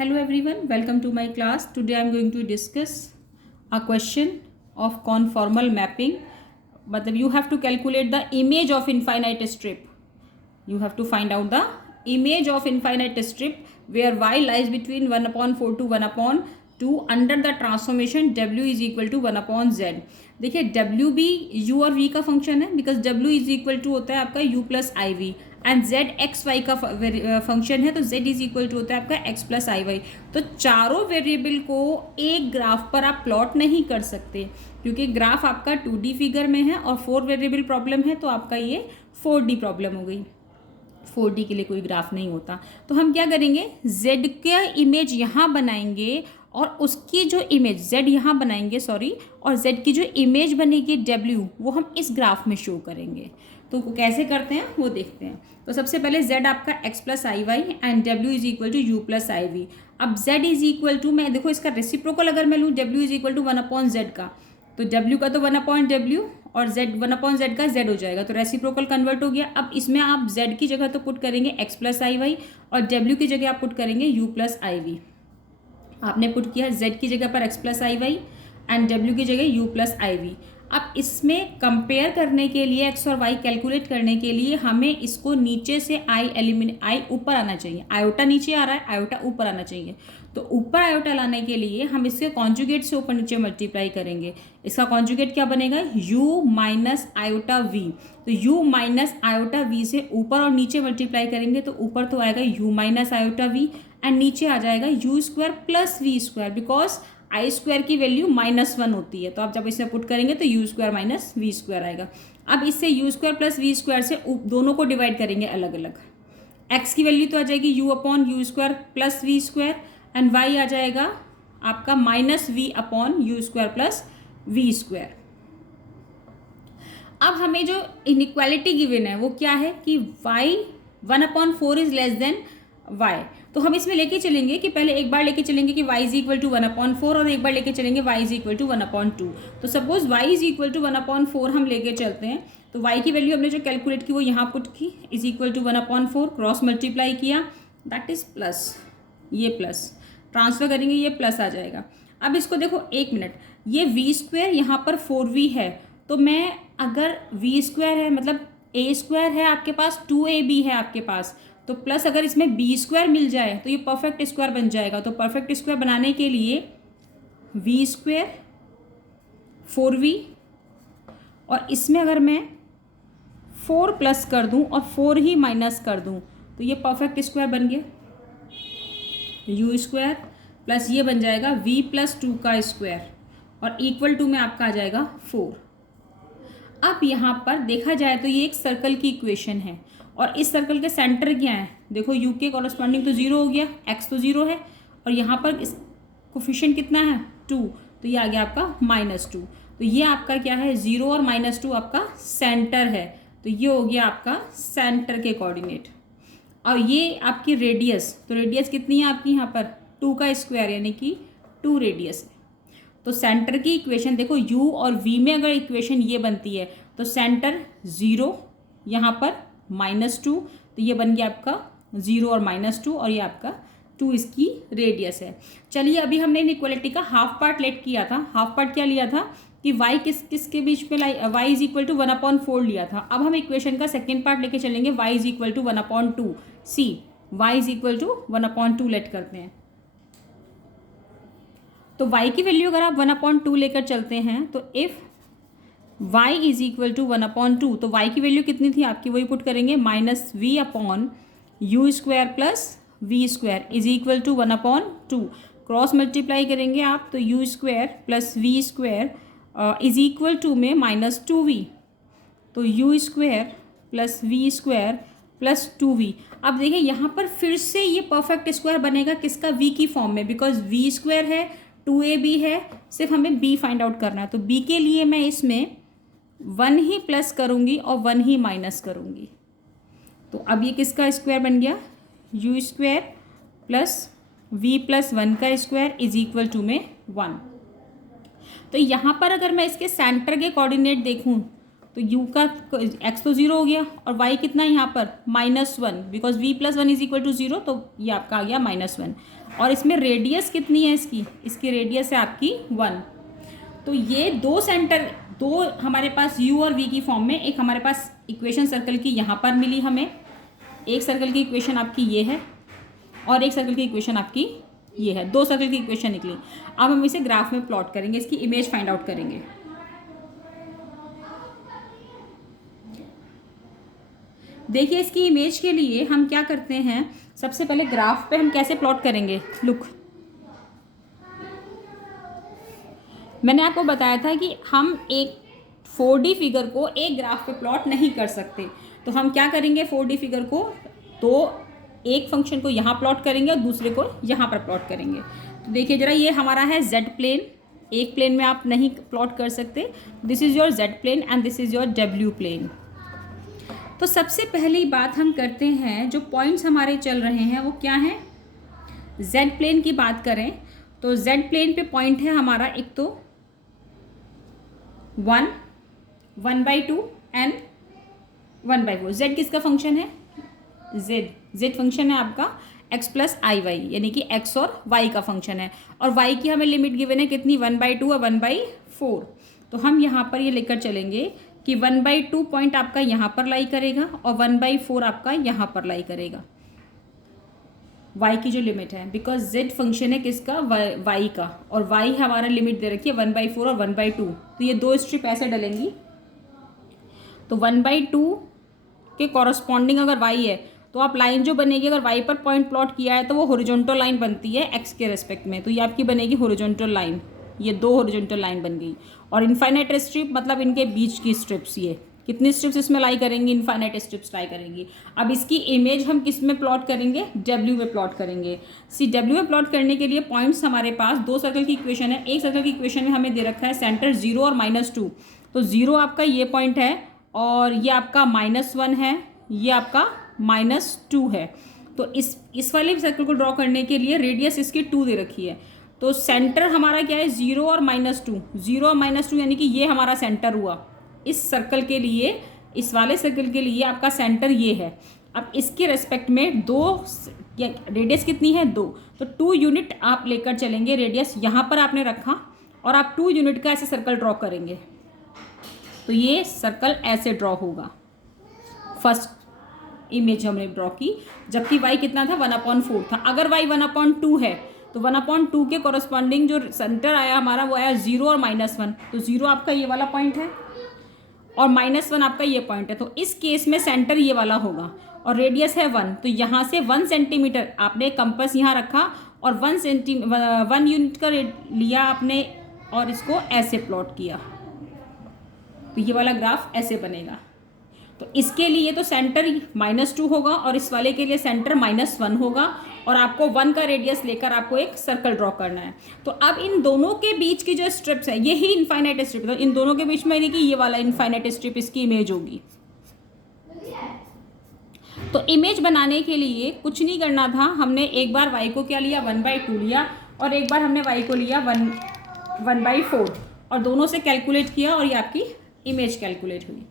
Hello everyone, welcome to my class. Today I am going to discuss a question of conformal mapping. मतलब you have to calculate the image of infinite strip. You have to find out the image of infinite strip where y lies between 1/4 to 1/2 under the transformation w is equal to 1/z. देखिए w भी u और v का function है because w is equal to होता है आपका u plus i v and z x y का function है तो z इज इक्वल टू होता है आपका x प्लस आई वाई. तो चारों वेरिएबल को एक ग्राफ पर आप प्लॉट नहीं कर सकते क्योंकि ग्राफ आपका 2D फिगर में है और 4 वेरिएबल प्रॉब्लम है तो आपका ये 4D प्रॉब्लम हो गई. 4D के लिए कोई ग्राफ नहीं होता. तो हम क्या करेंगे, z का इमेज यहाँ बनाएंगे और उसकी जो इमेज z यहाँ बनाएंगे और z की जो इमेज बनेगी w वो हम इस ग्राफ में शो करेंगे. तो कैसे करते हैं वो देखते हैं. तो सबसे पहले z आपका x plus i y and w is equal to u plus i v. अब z इज इक्वल टू, मैं देखो इसका रेसिप्रोकल अगर मैं लूँ w is equal to 1/z का, तो w का तो 1/w और z 1/z का z हो जाएगा तो रेसिप्रोकल कन्वर्ट हो गया. अब इसमें आप z की जगह तो पुट करेंगे x प्लस आई वाई और w की जगह आप पुट करेंगे u प्लस आई वी. आपने पुट किया z की जगह पर x plus i y and w की जगह u प्लस आई वी. अब इसमें कंपेयर करने के लिए x और y कैलकुलेट करने के लिए हमें इसको नीचे से i ऊपर आना चाहिए. आयोटा नीचे आ रहा है, आयोटा ऊपर आना चाहिए. तो ऊपर आयोटा लाने के लिए हम इसके कॉन्जुगेट से ऊपर नीचे मल्टीप्लाई करेंगे. इसका कॉन्जुगेट क्या बनेगा, u माइनस आयोटा v. तो u माइनस आयोटा v से ऊपर और नीचे मल्टीप्लाई करेंगे तो ऊपर तो आएगा u minus iota v and नीचे आ जाएगा u square plus v square because i square की वैल्यू -1 होती है. तो आप जब इसे पुट करेंगे तो u square minus v square आएगा. अब इससे u square plus v square से दोनों को डिवाइड करेंगे अलग अलग. एक्स की वैल्यू तो आ जाएगी u upon u square plus v square and y आ जाएगा आपका minus v upon u square plus v square. अब हमें जो इनइक्वालिटी गिवन है वो क्या है कि y 1/4 is less than y. तो हम इसमें लेके चलेंगे कि पहले एक बार लेके चलेंगे कि y इज इक्वल टू 1/4 और एक बार लेके चलेंगे y इज इक्वल टू 1/2. तो suppose y is equal to 1/4 हम लेके चलते हैं तो y की वैल्यू हमने जो कैलकुलेट की वो यहाँ पुट की is equal to 1/4 cross multiply किया दैट इज प्लस, ये प्लस ट्रांसफर करेंगे ये प्लस आ जाएगा. अब इसको देखो एक मिनट, ये वी स्क्वायर यहाँ पर 4v है तो मैं अगर वी स्क्वायर है मतलब ए स्क्वायर है आपके पास 2ab है आपके पास तो प्लस अगर इसमें बी स्क्वायर मिल जाए तो ये परफेक्ट स्क्वायर बन जाएगा. तो परफेक्ट स्क्वायर बनाने के लिए वी स्क्वायर 4v और इसमें अगर मैं 4 प्लस कर दूं और 4 ही माइनस कर दूं तो ये परफेक्ट स्क्वायर बन गया. यू स्क्वायर प्लस ये बन जाएगा v प्लस 2 का स्क्वायर और इक्वल टू में आपका आ जाएगा 4. अब यहाँ पर देखा जाए तो ये एक सर्कल की इक्वेशन है और इस सर्कल के सेंटर क्या है, देखो u के कॉरस्पॉन्डिंग तो 0 हो गया, x तो 0 है और यहाँ पर इस कोफिशिएंट कितना है 2 तो ये आ गया आपका -2. तो ये आपका क्या है 0 और -2 आपका सेंटर है तो ये हो गया आपका सेंटर के कोऑर्डिनेट. और ये आपकी रेडियस, तो रेडियस कितनी है आपकी यहाँ पर 2 का स्क्वायर यानी कि 2 रेडियस है. तो सेंटर की इक्वेशन देखो u और v में अगर इक्वेशन ये बनती है तो सेंटर 0 यहाँ पर -2 तो ये बन गया आपका 0 और -2 और ये आपका 2 इसकी रेडियस है. चलिए अभी हमने इनइक्वालिटी का हाफ पार्ट लेट किया था. हाफ पार्ट क्या लिया था कि y किसके बीच में y इज इक्वल टू 1/4 लिया था. अब हम इक्वेशन का सेकेंड पार्ट लेके चलेंगे y is equal to 1/2. See y is equal to 1/2 let करते हैं. तो y की वैल्यू अगर आप 1/2 लेकर चलते हैं तो if y is equal to 1/2 तो y की वैल्यू कितनी थी आपकी वही पुट करेंगे -v upon u square plus v square is equal to 1/2. Cross multiply करेंगे आप तो u square plus v square is equal to में -2v तो u square plus v square plus 2v. अब देखिए यहाँ पर फिर से ये परफेक्ट स्क्वायर बनेगा किसका, v की फॉर्म में बिकॉज v स्क्वायर है 2ab है, सिर्फ हमें b फाइंड आउट करना है. तो b के लिए मैं इसमें 1 ही प्लस करूँगी और 1 ही माइनस करूँगी. तो अब ये किसका स्क्वायर बन गया you square plus v plus 1 का स्क्वायर इज इक्वल टू में 1. तो यहाँ पर अगर मैं इसके सेंटर के कोऑर्डिनेट देखूँ तो u का x तो 0 हो गया और y कितना है यहाँ पर -1 because v plus 1 is equal to 0 तो ये आपका आ गया -1. और इसमें रेडियस कितनी है इसकी रेडियस है आपकी 1। तो ये दो सेंटर, दो हमारे पास u और v की फॉर्म में, एक हमारे पास इक्वेशन सर्कल की यहाँ पर मिली हमें, एक सर्कल की इक्वेशन आपकी ये है और एक सर्कल की इक्वेशन आपकी ये है, दो सर्कल की इक्वेशन निकली। अब हम इसे ग्राफ में प्लॉट करेंगे, इसकी इमेज फाइंड आउट करेंगे। देखिए इसकी इमेज के लिए हम क्या करते हैं, सबसे पहले ग्राफ पे हम कैसे प्लॉट करेंगे। लुक, मैंने आपको बताया था कि हम एक 4D फिगर को एक ग्राफ पे प्लॉट नहीं कर सकते, तो हम क्या करेंगे 4D फिगर को, तो एक फंक्शन को यहाँ प्लॉट करेंगे और दूसरे को यहाँ पर प्लॉट करेंगे। तो देखिए जरा, ये हमारा है z प्लेन, एक प्लेन में आप नहीं प्लॉट कर सकते। This is your z plane and this is your w plane. तो सबसे पहली बात हम करते हैं, जो पॉइंट्स हमारे चल रहे हैं वो क्या हैं। z प्लेन की बात करें तो z प्लेन पे पॉइंट है हमारा एक तो 1, 1/2 एंड 1/4। z किसका फंक्शन है, z फंक्शन है आपका x प्लस आई वाई, यानी कि x और y का फंक्शन है। और y की हमें लिमिट गिवन है कितनी, 1/2 और 1/4। तो हम यहाँ पर ये लेकर चलेंगे कि 1/2 पॉइंट आपका यहाँ पर लाई करेगा और 1/4 आपका यहाँ पर लाई करेगा, y की जो लिमिट है, बिकॉज z फंक्शन है किसका, y का, और y हमारा लिमिट दे रखी है 1/4 और 1/2। तो ये दो स्ट्रिप ऐसे डलेंगी, तो 1/2 के कॉरस्पॉन्डिंग अगर y है तो आप लाइन जो बनेगी, अगर y पर पॉइंट प्लॉट किया है तो वो हॉरिजॉन्टल लाइन बनती है x के रेस्पेक्ट में, तो ये आपकी बनेगी हॉरिजॉन्टल लाइन। ये दो हॉरिजॉन्टल लाइन बन गई। और इनफाइनाइट स्ट्रिप मतलब इनके बीच की स्ट्रिप्स, ये कितनी स्ट्रिप्स इसमें लाई करेंगी, इनफाइनाइट स्ट्रिप्स लाई करेंगी। अब इसकी इमेज हम किस में प्लॉट करेंगे, w में प्लॉट करेंगे। w में प्लॉट करने के लिए पॉइंट्स हमारे पास, दो सर्कल की इक्वेशन है, एक सर्कल की इक्वेशन में हमें दे रखा है सेंटर 0 और -2। तो 0 आपका ये पॉइंट है और ये आपका -1 है, ये आपका -2 है। तो इस वाले सर्कल को ड्रॉ करने के लिए रेडियस इसकी 2 दे रखी है। तो सेंटर हमारा क्या है, 0 और -2, 0 और -2 यानी कि ये हमारा सेंटर हुआ इस सर्कल के लिए, इस वाले सर्कल के लिए आपका सेंटर ये है। अब इसके रेस्पेक्ट में दो, रेडियस कितनी है 2, तो 2 यूनिट आप लेकर चलेंगे। रेडियस यहाँ पर आपने रखा और आप 2 यूनिट का ऐसे सर्कल ड्रॉ करेंगे, तो ये सर्कल ऐसे ड्रॉ होगा। फर्स्ट इमेज हमने ड्रॉ की, जबकि y कितना था, 1/4 था। अगर y 1/2 है तो 1/2 के कॉरस्पॉन्डिंग जो सेंटर आया हमारा वो आया 0 और -1। तो 0 आपका ये वाला पॉइंट है और -1 आपका ये पॉइंट है। तो इस केस में सेंटर ये वाला होगा और रेडियस है 1। तो यहाँ से 1 सेंटीमीटर आपने कंपास यहाँ रखा और 1 यूनिट का लिया आपने और इसको ऐसे प्लॉट किया, तो ये वाला ग्राफ ऐसे बनेगा। तो इसके लिए तो सेंटर -2 होगा और इस वाले के लिए सेंटर -1 होगा और आपको 1 का रेडियस लेकर आपको एक सर्कल ड्रॉ करना है। तो अब इन दोनों के बीच की जो स्ट्रिप्स है, यही इनफाइनाइट स्ट्रिप, तो इन दोनों के बीच में यानी कि ये वाला इनफाइनाइट स्ट्रिप इसकी इमेज होगी। तो इमेज बनाने के लिए कुछ नहीं करना था, हमने एक बार y को क्या लिया, 1/2 लिया और एक बार हमने y को लिया 1/4 और दोनों से कैलकुलेट किया और ये आपकी इमेज कैलकुलेट हुई।